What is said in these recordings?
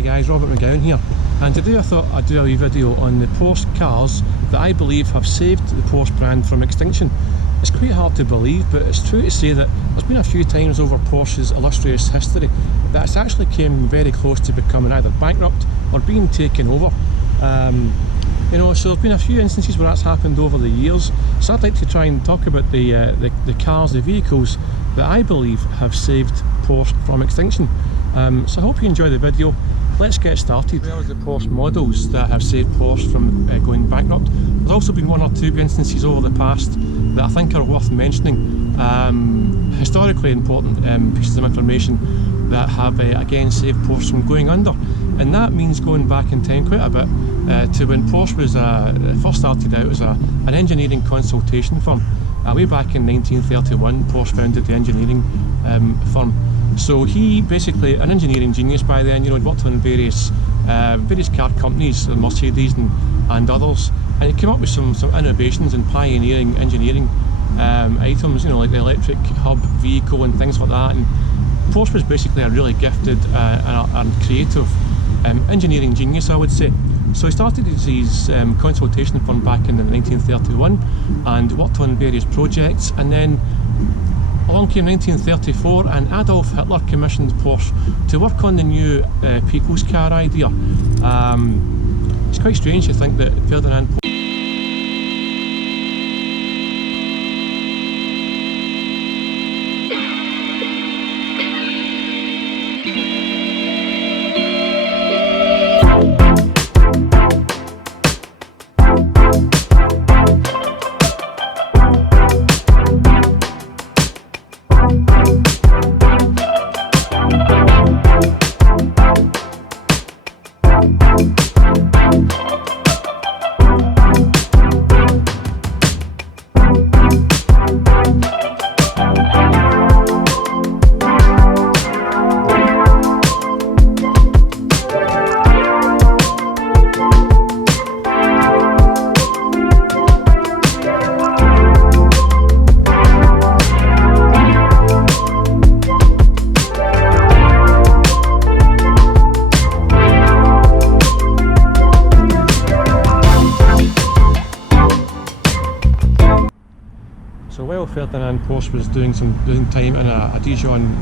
Hi guys, Robert McGowan here, and today I thought I'd do a wee video on the Porsche cars that I believe have saved the Porsche brand from extinction. It's quite hard to believe, but it's true to say that there's been a few times over Porsche's illustrious history that it's actually came very close to becoming either bankrupt or being taken over. You know, so there's been a few instances where that's happened over the years. So I'd like to try and talk about the cars, the vehicles that I believe have saved Porsche from extinction. So I hope you enjoy the video. Let's get started. There are the Porsche models that have saved Porsche from going bankrupt. There's also been one or two instances over the past that I think are worth mentioning. Historically important pieces of information that have again saved Porsche from going under. And that means going back in time quite a bit to when Porsche was first started out as an engineering consultation firm. Way back in 1931, Porsche founded the engineering firm. So he basically, an engineering genius by then, you know, worked on various car companies, Mercedes and others, and he came up with some innovations and pioneering engineering items, you know, like the electric hub vehicle and things like that. And Porsche was basically a really gifted and creative engineering genius, I would say. So he started his consultation firm back in 1931 and worked on various projects, and then along came 1934 and Adolf Hitler commissioned Porsche to work on the new people's car idea. It's quite strange to think that Ferdinand Porsche while Ferdinand Porsche was doing time in a Dijon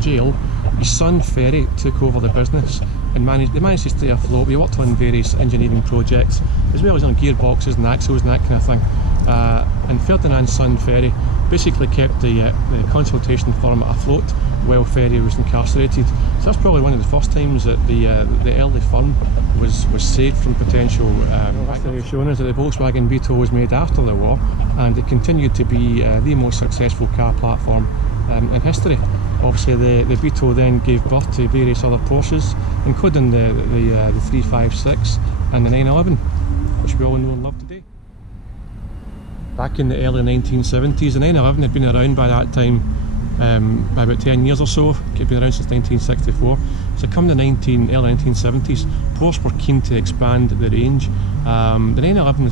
jail, his son Ferry took over the business and they managed to stay afloat. We worked on various engineering projects as well as on gearboxes and axles and that kind of thing. And Ferdinand's son Ferry basically kept the consultation firm afloat while Ferry was incarcerated. So that's probably one of the first times that the early firm was saved from potential history showing us that the Volkswagen Beetle was made after the war, and it continued to be the most successful car platform in history. Obviously the Beetle then gave birth to various other Porsches, including the 356 and the 911, which we all know and love today. Back in the early 1970s, the 911 had been around by that time by about 10 years or so. It had been around since 1964. So come the early 1970s, Porsche were keen to expand the range. The 911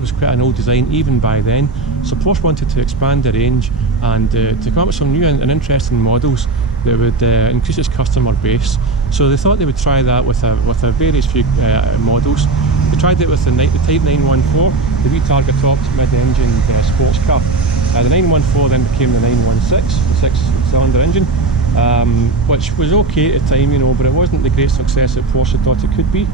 was quite an old design even by then, so Porsche wanted to expand the range and to come up with some new and interesting models that would increase its customer base. So they thought they would try that with a various few models. They tried it with the Type 914, the V-Target topped mid-engine sports car. The 914 then became the 916, the 6-cylinder engine, which was okay at the time, you know, but it wasn't the great success that Porsche thought it could be.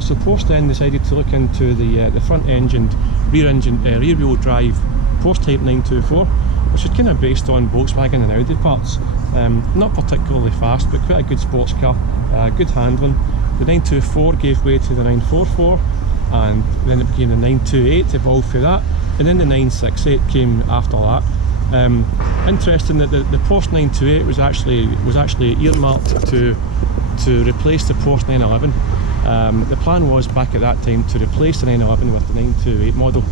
So Porsche then decided to look into the front-engined, rear-wheel drive Porsche Type 924, which is kind of based on Volkswagen and Audi parts. Not particularly fast, but quite a good sports car, good handling. The 924 gave way to the 944, and then it became the 928, evolved through that, and then the 968 came after that. Interesting that the Porsche 928 was actually earmarked to replace the Porsche 911. The plan was back at that time to replace the 911 with the 928 model.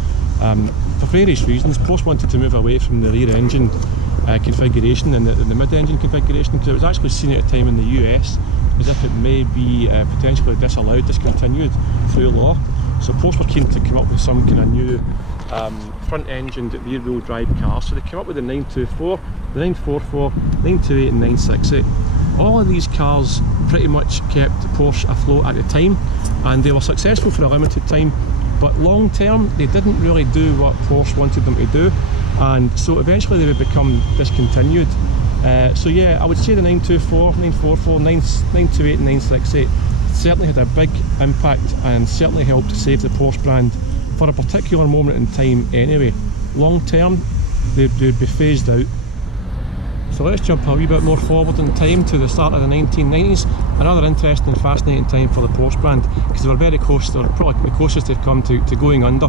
For various reasons, Porsche wanted to move away from the rear engine configuration and the mid-engine configuration, because it was actually seen at a time in the US as if it may be potentially disallowed, discontinued through law. So Porsche were keen to come up with some kind of new front-engined rear-wheel drive car. So they came up with the 924, the 944, 928 and 968. all of these cars pretty much kept Porsche afloat at the time, and they were successful for a limited time, but long term they didn't really do what Porsche wanted them to do, and so eventually they would become discontinued. So yeah, I would say the 924, 944, 928 and 968 certainly had a big impact and certainly helped to save the Porsche brand for a particular moment in time anyway. Long term they'd be phased out. So let's jump a wee bit more forward in time to the start of the 1990s. Another interesting and fascinating time for the Porsche brand, because they were very close, they were probably the closest they've come to going under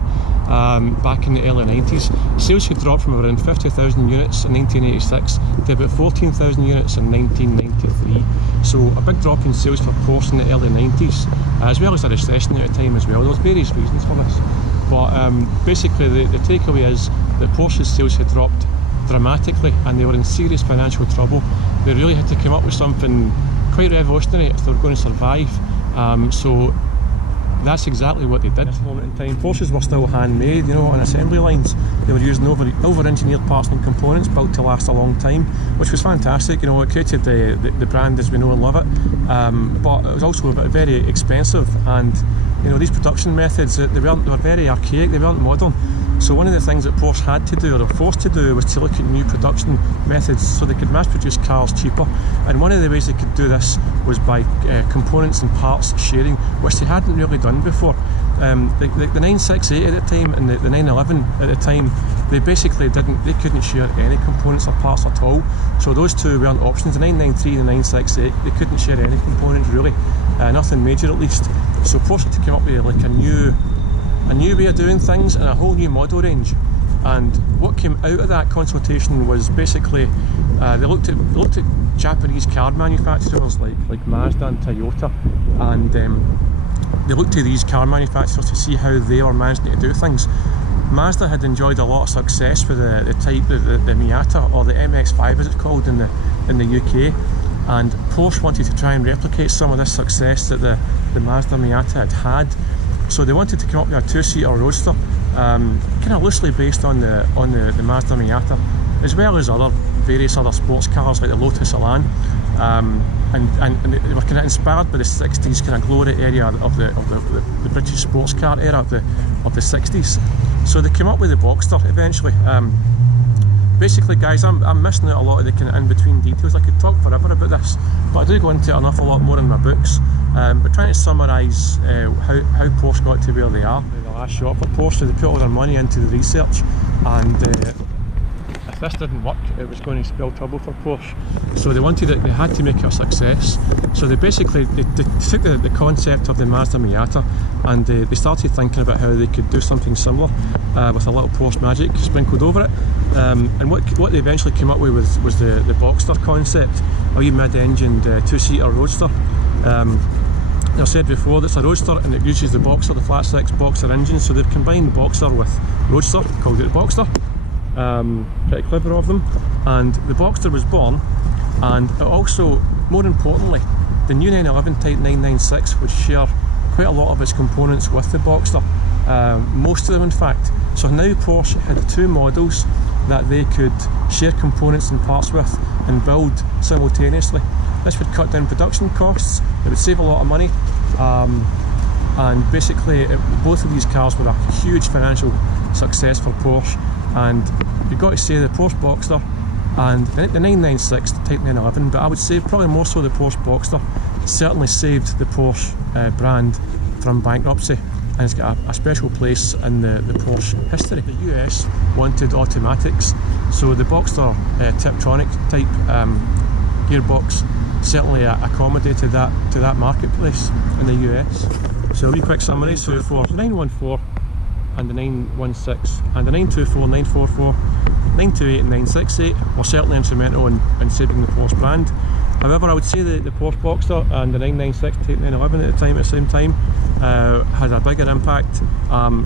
back in the early 90s. Sales had dropped from around 50,000 units in 1986 to about 14,000 units in 1993. So a big drop in sales for Porsche in the early 90s, as well as a recession at the time as well. There was various reasons for this, but basically the takeaway is that Porsche's sales had dropped dramatically and they were in serious financial trouble. They really had to come up with something quite revolutionary if they were going to survive. So that's exactly what they did. At this moment in time, Porsches were still handmade, you know, on assembly lines. They were using over-engineered parts and components built to last a long time, which was fantastic. You know, it created the brand as we know and love it. But it was also very expensive, and you know, these production methods, they were very archaic, they weren't modern. So one of the things that Porsche had to do, or were forced to do, was to look at new production methods so they could mass produce cars cheaper. And one of the ways they could do this was by components and parts sharing, which they hadn't really done before. The 968 at the time and the 911 at the time, they basically couldn't share any components or parts at all. So those two weren't options. The 993 and the 968, they couldn't share any components really, nothing major at least. So Porsche had to come up with like a new way of doing things and a whole new model range. And what came out of that consultation was basically they looked at Japanese car manufacturers like Mazda and Toyota, and they looked to these car manufacturers to see how they were managing to do things. Mazda had enjoyed a lot of success with the Miata, or the MX-5 as it's called in the UK, and Porsche wanted to try and replicate some of this success that the Mazda Miata had. So they wanted to come up with a two-seater roadster, kind of loosely based on the Mazda Miata, as well as various other sports cars like the Lotus Elan, and they were kind of inspired by the 60s kind of glory area of the British sports car era of the 60s. So they came up with the Boxster eventually. Basically, guys, I'm missing out a lot of the kind of in-between details. I could talk forever about this, but I do go into it an awful lot more in my books. But trying to summarise how Porsche got to where they are. The last shot for Porsche, they put all their money into the research, and if this didn't work, it was going to spell trouble for Porsche. So they had to make it a success. So they basically they took the concept of the Mazda Miata, and they started thinking about how they could do something similar with a little Porsche magic sprinkled over it. And what they eventually came up with was the Boxster concept, a wee mid-engined two-seater roadster. I said before, that's a roadster and it uses the Boxster, the flat six Boxster engine, so they've combined Boxster with roadster, called it Boxster. Pretty clever of them. And the Boxster was born, and it also, more importantly, the new 911 Type 996 would share quite a lot of its components with the Boxster, most of them in fact. So now Porsche had two models that they could share components and parts with and build simultaneously. This would cut down production costs, it would save a lot of money, and basically both of these cars were a huge financial success for Porsche. And you've got to say the Porsche Boxster and the 996 Type 911, but I would say probably more so the Porsche Boxster, certainly saved the Porsche brand from bankruptcy, and it's got a special place in the Porsche history. The US wanted automatics, so the Boxster Tiptronic type gearbox certainly accommodated that to that marketplace in the US. So a wee quick summary. So for the 914 and the 916 and the 924, 944, 928 and 968 were certainly instrumental in saving the Porsche brand. However, I would say the Porsche Boxster and the 996 Type 911 at the same time had a bigger impact.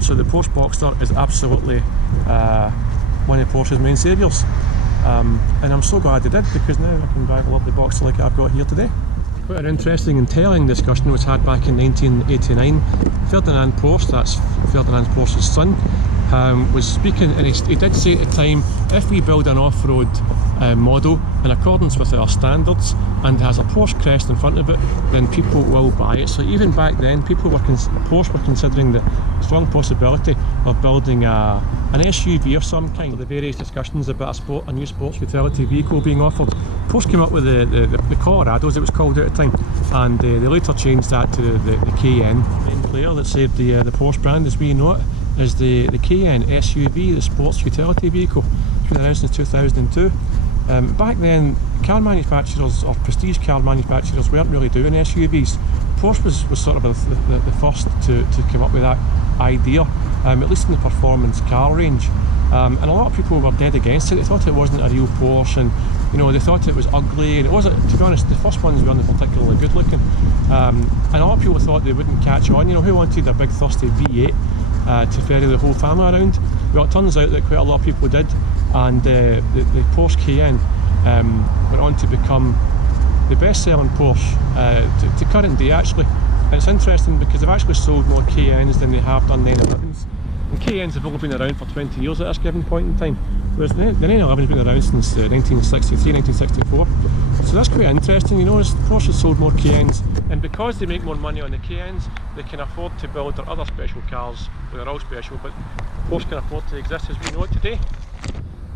So the Porsche Boxster is absolutely one of Porsche's main saviours. And I'm so glad they did, because now I can drive a lovely Boxster like I've got here today. Quite an interesting and telling discussion was had back in 1989. Ferdinand Porsche, that's Ferdinand Porsche's son, was speaking, and he did say at the time, if we build an off-road model in accordance with our standards and has a Porsche crest in front of it, then people will buy it. So even back then, Porsche were considering the strong possibility of building an SUV of some kind. The various discussions about a new sports utility vehicle being offered. Porsche came up with the Colorado, as it was called at the time, and they later changed that to the Cayenne. The main player that saved the Porsche brand as we know it is the Cayenne SUV, the sports utility vehicle, which was announced in 2002. Back then, car manufacturers or prestige car manufacturers weren't really doing SUVs. Porsche was sort of the first to come up with that idea, at least in the performance car range. And a lot of people were dead against it. They thought it wasn't a real Porsche, and they thought it was ugly, and it wasn't. To be honest, the first ones weren't particularly good looking, and a lot of people thought they wouldn't catch on. Who wanted a big thirsty V8 to ferry the whole family around? Well, it turns out that quite a lot of people did, and the Porsche Cayenne went on to become the best-selling Porsche to current day, actually. And it's interesting because they've actually sold more Cayennes than they have done 911s. And Cayennes have only been around for 20 years at this given point in time, whereas the 911's been around since 1963, 1964. So that's quite interesting. Porsche has sold more Cayennes, and because they make more money on the Cayennes, they can afford to build their other special cars. Well, they're all special, but Porsche can afford to exist as we know it today.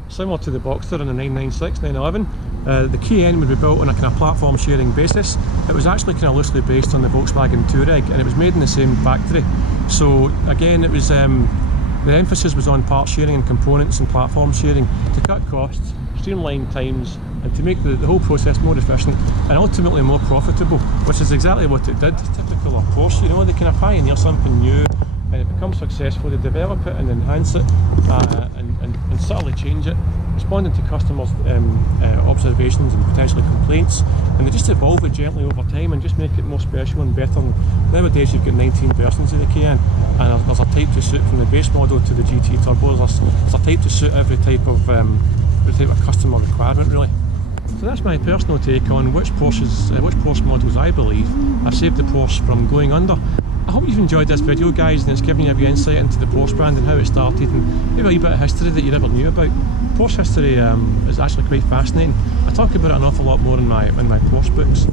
Similar to the Boxster and the 996, 911, the Cayenne would be built on a kind of platform sharing basis. It was actually kind of loosely based on the Volkswagen Touareg, and it was made in the same factory. So again, it was the emphasis was on part sharing and components and platform sharing to cut costs, streamline times, and to make the whole process more efficient and ultimately more profitable, which is exactly what it did. It's typical of Porsche. They kind of pioneer something new, and it becomes successful. They develop it and enhance it and subtly change it, responding to customers' observations and potentially complaints, and they just evolve it gently over time and just make it more special and better. And nowadays you've got 19 versions of the Cayenne, and there's a type to suit from the base model to the GT Turbo. There's a type to suit every type of customer requirement, really. So that's my personal take on which Porsche models I believe have saved the Porsche from going under. I hope you've enjoyed this video, guys, and it's given you a wee insight into the Porsche brand and how it started, and maybe a wee bit of history that you never knew about. Porsche history is actually quite fascinating. I talk about it an awful lot more in my Porsche books.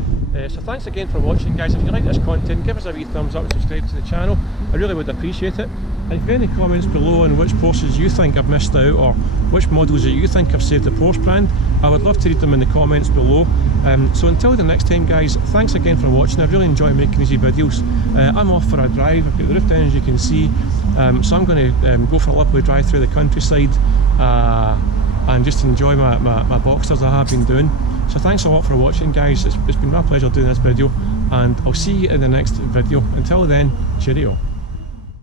So thanks again for watching, guys. If you like this content, give us a wee thumbs up and subscribe to the channel. I really would appreciate it. And if you have any comments below on which Porsches you think I've missed out, or which models that you think have saved the Porsche brand, I would love to read them in the comments below. So until the next time, guys, thanks again for watching. I really enjoy making these videos. I'm off for a drive. I've got the roof down, as you can see, so I'm going to go for a lovely drive through the countryside and just enjoy my Boxsters I have been doing. So thanks a lot for watching, guys. It's been my pleasure doing this video, and I'll see you in the next video. Until then, cheerio.